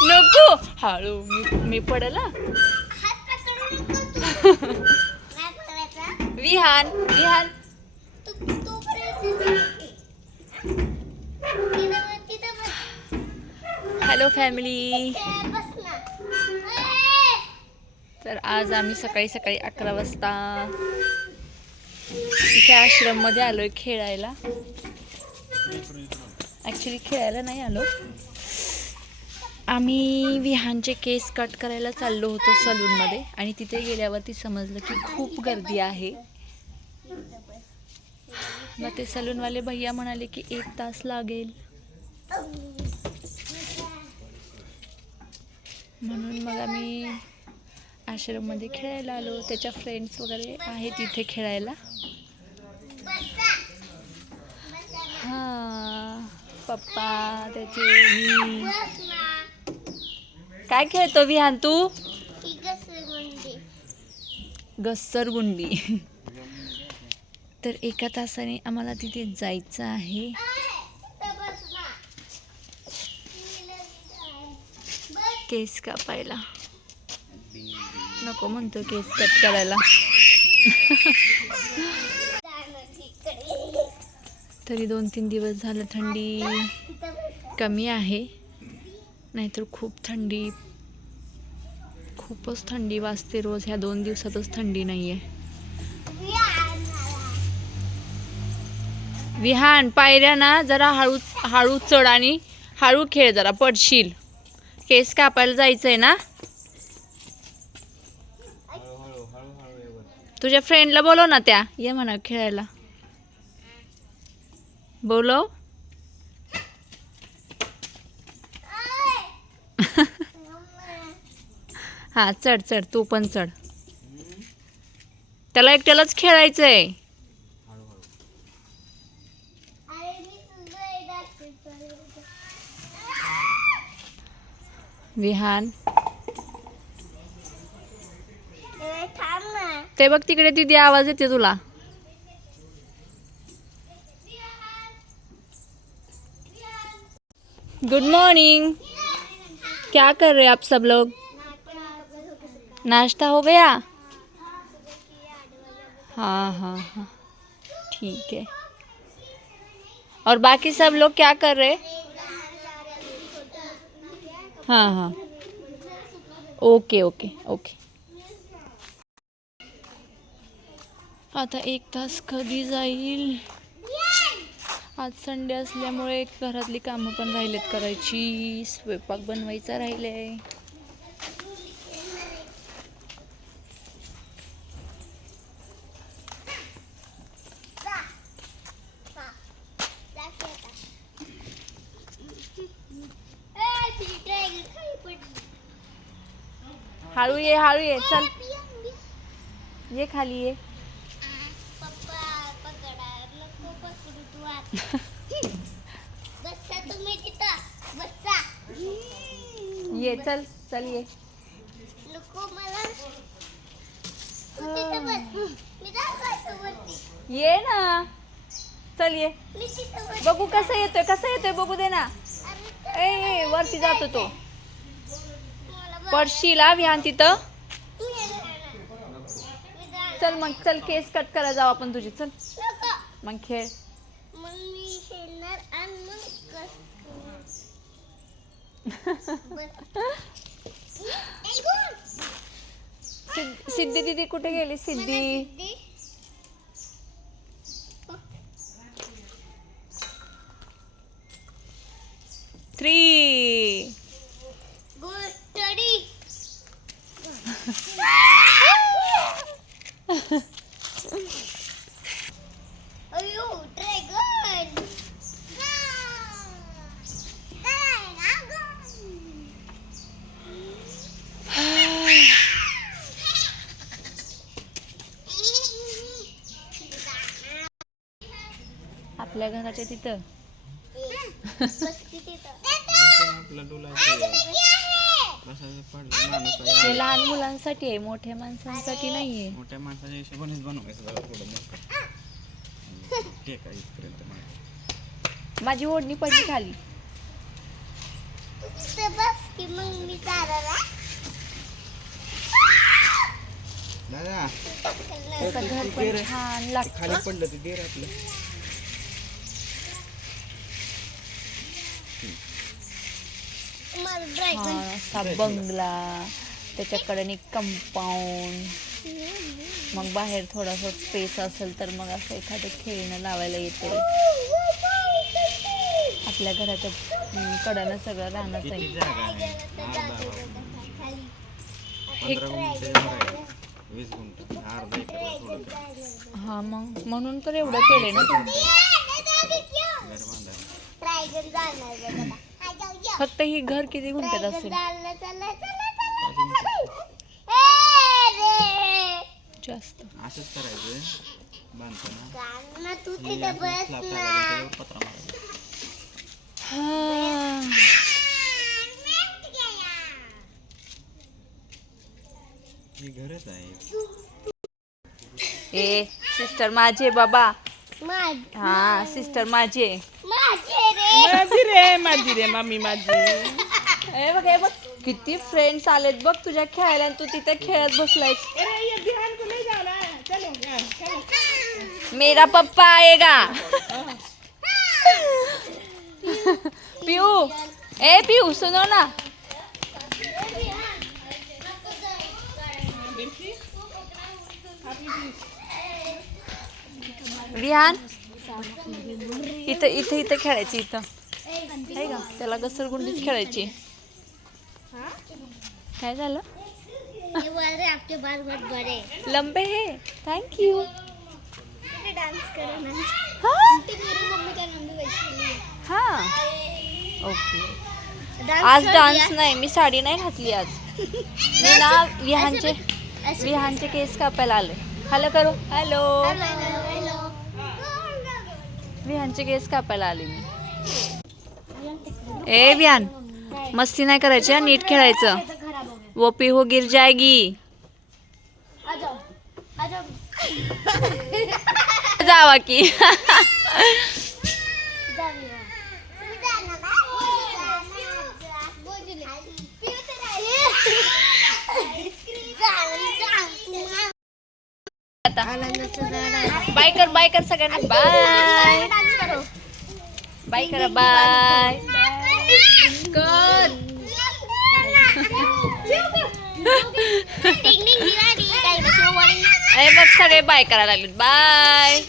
नको हळू मी मी पडेल? विहान विहान. Hello family! तर आज आम्ही सकाळी सकाळी अकरा वाजता इथे आश्रममध्ये आलोय खेळायला ॲक्च्युली खेळायला नाही आलो आम्ही विहानचे केस कट करायला चाललो होतो सलूनमध्ये आणि तिथे गेल्यावरती समजलं की खूप गर्दी आहे. मग ते सलूनवाले भैया म्हणाले की एक तास लागेल. म्हणून मग आम्ही आश्रममध्ये खेळायला आलो. त्याच्या फ्रेंड्स वगैरे आहेत इथे खेळायला. हां हा पप्पा त्याचे मी काय खेळतो विहान तू घसरगुंडी. तर एका तासाने आम्हाला तिथे जायचं आहे. केस कापायला नको म्हणतो केस कट करायला. तरी दोन तीन दिवस झालं थंडी. कमी आहे नाहीतर खूप थंडी खूपच थंडी वाजते रोज. ह्या दोन दिवसातच थंडी नाही आहे विहान पायऱ्या ना जरा हळू हळू चढ आणि हळू खेळ जरा पडशील. केस कापायला जायचंय ना? तुझ्या फ्रेंडला बोलव ना त्या. ये म्हणा खेळायला. बोलव. हा चढ चढ तू पण चढ. त्याला एकट्यालाच खेळायचं आहे विहान. ना. ते बघ तिकडे तिथे आवाज येते तुला. गुड मॉर्निंग क्या कर रहे हो आप सब लोग? नाश्ता हो गया? हाँ हाँ हाँ। ठीक है। और बाकी सब लोग क्या कर रहे? हाँ हाँ। Okay okay okay. आता एक तास कधी जाईल? आज संडे असल्यामुळे घरातली कामं पण राहिलेत करायची. स्वयंपाक बनवायचा राहिले जा की आता. ए, तुझी dragon खाली पडली. हळू ये हळू ये चल. ये खाली ये. ये चल चल ये. ये ना. चल ये. बघू कसं येतोय कसं येतोय बघू दे ना. ए, वरती जातो तो. मला पडशील हा विहान तिथं? चल मग चल केस कट करा जाऊ आपण तुझी चल. मग खेळ. सिद्ध- सिद्धी दिदी कुठे गेली? सिद्धी. थ्री. आपल्या घराच्या तिथं. हे लहान मुलांसाठी आहे मोठ्या माणसांसाठी नाहीये. मोठ्या माणसाच्या हिशोबानेच बनवायचं जरा थोडं मोठं. टेका इथपर्यंत मागे. माझी ओढणी पडली खाली. बस की मग मी दादा घर पण छान लागतं खाली पडलं ते दे रे आपलं. ड्रॅगन असा बंगला त्याच्याकडे एक कंपाऊंड मग बाहेर थोडासा स्पेस असेल तर मग असं एखादं खेळणं लावायला येते. आपल्या घराच्या कडेनं सगळं राहणंच किती आहे हा मग. म्हणून तर एवढं केलंय ना फक्त ही घर किती गुंठ्यात असेल जास्त. असंच करायचं. ए सिस्टर माझे बाबा. हा सिस्टर माझे. माझे. माझी रे माझी रे मम्मी माझी बघ ए बघ. किती फ्रेंड्स आलेत बघ तुझ्या खेळायला आणि तू तिथे खेळत बसलायस. मेरा पप्पा आएगा. पिऊ ए पिऊ सुनो ना. विहान इथं इथं इथं खेळायची इथं. आहे का? त्याला घसरगुंडीच खेळायची. काय झालं? ये बोल रहे आपके बाल बहुत बड़े लंबे है. थँक यू डांस हा? मेरी मम्मी का वैशाली है. हा ओके आज डान्स? नाही. मी साडी नाही घातली आज. मी ना विहानचे विहानचे केस कापायला आले. हॅलो करू. हेलो विहानचे केस कापायला आले मी. ए विहान मस्ती नाही करायची नीट खेळायचं. हो वो पी हो गिर जाओ जावा की. बाय कर बाय कर सगळ्यांना. बाय. बाय करा बाय. कर. ए बघ सगळे बाय करायला लागलेत. बाय.